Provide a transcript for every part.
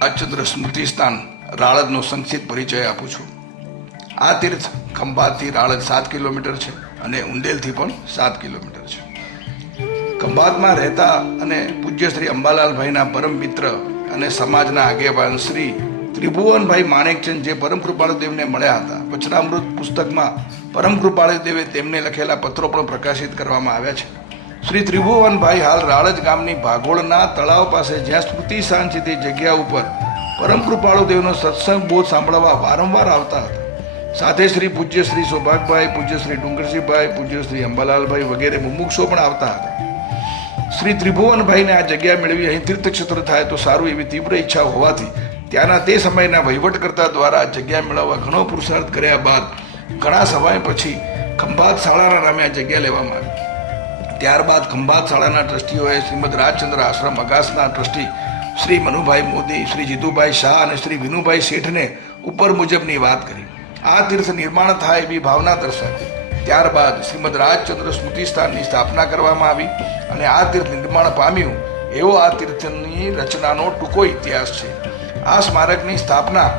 રાજચંદ્ર સ્મૃતિ સ્થાન રાળદનો સંક્ષિપ્ત પરિચય આપું છું. આ તીર્થ ખંભાતથી રાળદ 7 કિલોમીટર છે અને ઉંડેલથી પણ 7 કિલોમીટર છે. ખંભાતમાં રહેતા અને પૂજ્ય શ્રી અંબાલાલભાઈના પરમ મિત્ર અને સમાજના આગેવાન શ્રી ત્રિભુવનભાઈ માણેકચંદ જે પરમ કૃપાળુદેવને મળ્યા હતા. વચનામૃત પુસ્તકમાં પરમ કૃપાળુદેવે તેમને લખેલા પત્રો પણ પ્રકાશિત કરવામાં આવ્યા છે. શ્રી ત્રિભુવનભાઈ હાલ રાળજ ગામની ભાગોળના તળાવ પાસે જ્યાં સ્મૃતિ સ્થાન છે તે જગ્યા ઉપર પરમ કૃપાળુદેવનો સત્સંગ બોધ સાંભળવા વારંવાર આવતા હતા. સાથે શ્રી પૂજ્ય શ્રી સૌભાગભાઈ, પૂજ્ય શ્રી ડુંગરસિંહભાઈ, પૂજ્ય શ્રી અંબાલાલભાઈ વગેરે મુમુક્ષો પણ આવતા હતા. શ્રી ત્રિભુવનભાઈને આ જગ્યા મેળવી અહીં તીર્થક્ષેત્ર થાય તો સારું એવી તીવ્ર ઈચ્છા હોવાથી ત્યાંના તે સમયના વહીવટકર્તા દ્વારા જગ્યા મેળવવા ઘણો પુરુષાર્થ કર્યા બાદ ઘણા સમય પછી ખંભાત શાળાના નામે આ જગ્યા લેવામાં આવી. ત્યારબાદ ખંભાત શાળાના ટ્રસ્ટીઓએ શ્રીમદ રાજચંદ્ર આશ્રમ અગાસના ટ્રસ્ટી શ્રી મનુભાઈ મોદી, શ્રી જીતુભાઈ શાહ અને શ્રી વિનુભાઈ શેઠને ઉપર મુજબની વાત કરી. આ તીર્થ નિર્માણ થાય એવી ભાવના દર્શાવી. ત્યારબાદ શ્રીમદ રાજચંદ્ર સ્મૃતિ સ્થાનની સ્થાપના કરવામાં આવી અને આ તીર્થ નિર્માણ પામ્યું એવો આ તીર્થની રચનાનો ટૂંકો ઇતિહાસ છે. આ સ્મારકની સ્થાપના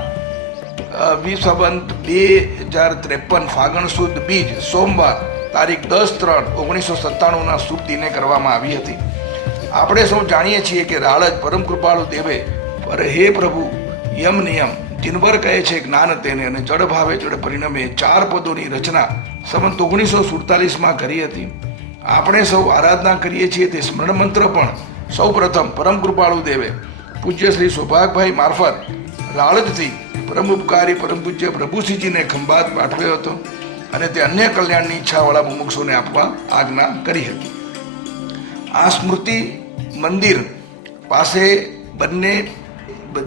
સંવત 2053 ફાગણ સુદ બીજ સોમવાર તારીખ 10/3/1997 શુભ દિને કરવામાં આવી હતી. આપણે સૌ જાણીએ છીએ કે રાળજ પરમ કૃપાળુ દેવે પર હે પ્રભુ યમ નિયમ જીનવર કહે છે જ્ઞાન તેને અને જડ ભાવે જડ પરિણમે 4 પદોની રચના સંવત 1947 કરી હતી. આપણે સૌ આરાધના કરીએ છીએ તે સ્મરણ મંત્ર પણ સૌ પ્રથમ પરમ કૃપાળુ દેવે પૂજ્ય શ્રી સૌભાગભાઈ મારફત રાળજથી પરમ ઉપકારી પરમ પૂજ્ય પ્રભુસિંહજીને ખંભાત પાઠવ્યો હતો અને તે અન્ય કલ્યાણની ઈચ્છાવાળા મુમુક્ષોને આપવા આજ્ઞા કરી હતી. આ સ્મૃતિ મંદિર પાસે બંને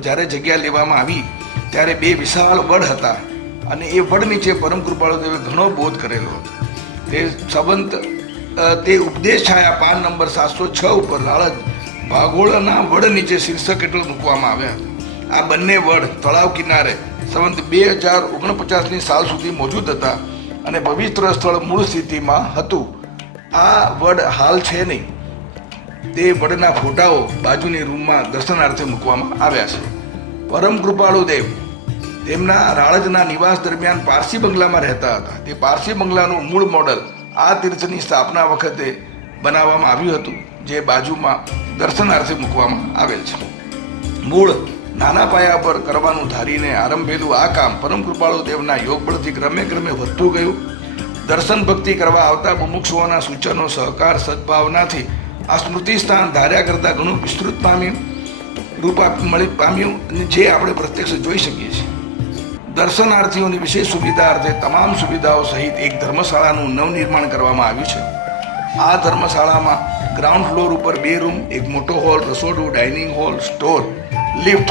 જ્યારે જગ્યા લેવામાં આવી ત્યારે 2 વિશાળ વડ હતા અને એ વડ નીચે પરમ કૃપાળુદેવે ઘણો બોધ કરેલો હતો. તે ઉપદેશ છાયા પાન નંબર 706 ઉપર રાળજ ભાગોળના વડ નીચે શીર્ષક હેઠળ મૂકવામાં આવ્યા હતા. આ બંને વડ તળાવ કિનારે સંવત 2049ની સાલ સુધી મોજૂદ હતા અને પવિત્ર સ્થળ મૂળ સ્થિતિમાં હતું. આ વડ હાલ છે નહીં. તે વડના ફોટાઓ બાજુની રૂમમાં દર્શનાર્થે મૂકવામાં આવ્યા છે. પરમ કૃપાળુ દેવ તેમના રાળજના નિવાસ દરમિયાન પારસી બંગલામાં રહેતા હતા. તે પારસી બંગલાનું મૂળ મોડલ આ તીર્થની સ્થાપના વખતે બનાવવામાં આવ્યું હતું જે બાજુમાં દર્શનાર્થે મૂકવામાં આવેલ છે. મૂળ નાના પાયા પર કરવાનું ધારીને આરંભેલું આ કામ પરમ કૃપાળુ દેવના યોગબળથી ક્રમે વધતું ગયું. દર્શન ભક્તિ કરવા આવતા મુમુક્ષુઓના સૂચનો, સહકાર, સદભાવનાથી આ સ્મૃતિ સ્થાન ધાર્યા કરતાં ઘણું વિસ્તૃત પામ્યું અને જે આપણે પ્રત્યક્ષ જોઈ શકીએ છીએ. દર્શનાર્થીઓની વિશેષ સુવિધા અર્થે તમામ સુવિધાઓ સહિત એક ધર્મશાળાનું નવનિર્માણ કરવામાં આવ્યું છે. આ ધર્મશાળામાં ગ્રાઉન્ડ ફ્લોર ઉપર 2 રૂમ, એક મોટો હોલ, રસોડું, ડાઇનિંગ હોલ, સ્ટોર, લિફ્ટ,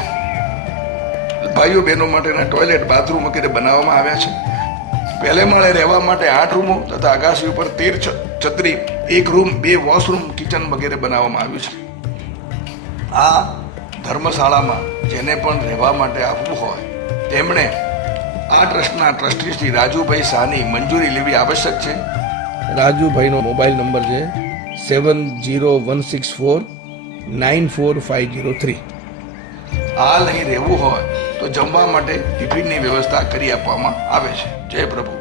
ભાઈઓ બહેનો માટેના ટોયલેટ, બાથરૂમ વગેરે બનાવવામાં આવ્યા છે. પહેલે માળે રહેવા માટે 8 રૂમો તથા અગાસી ઉપર 13 છત્રી, 1 રૂમ, 2 વોશરૂમ, કિચન વગેરે બનાવવામાં આવ્યું છે. આ ધર્મશાળામાં જેને પણ રહેવા માટે આવવું હોય તેમણે આ ટ્રસ્ટના ટ્રસ્ટી શ્રી રાજુભાઈ શાહની મંજૂરી લેવી આવશ્યક છે. રાજુભાઈનો મોબાઈલ નંબર છે 7016494503. હાલ અહીં રહેવું હોય તો જમવા માટે ટિફિનની વ્યવસ્થા કરી આપવામાં આવે છે. જય પ્રભુ.